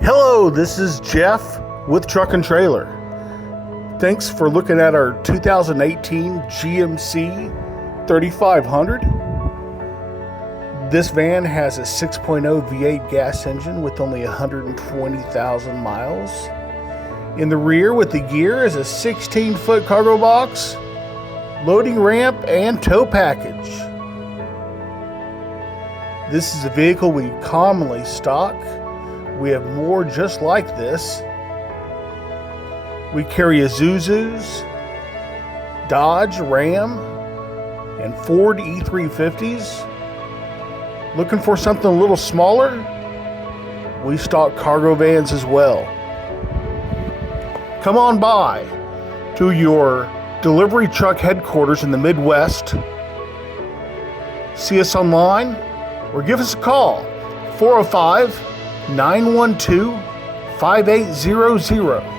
Hello, this is Jeff with Truck-n-Trailer. Thanks for looking at our 2018 GMC 3500. This van has a 6.0 V8 gas engine with only 120,000 miles. In the rear with the gear is a 16-foot cargo box, loading ramp, and tow package. This is a vehicle we commonly stock. We have more just like this. We carry ISUZUs, Dodge, Ram, and Ford E350s. Looking for something a little smaller? We stock cargo vans as well. Come on by to your delivery truck headquarters in the Midwest. See us online or give us a call, 405-912-5800.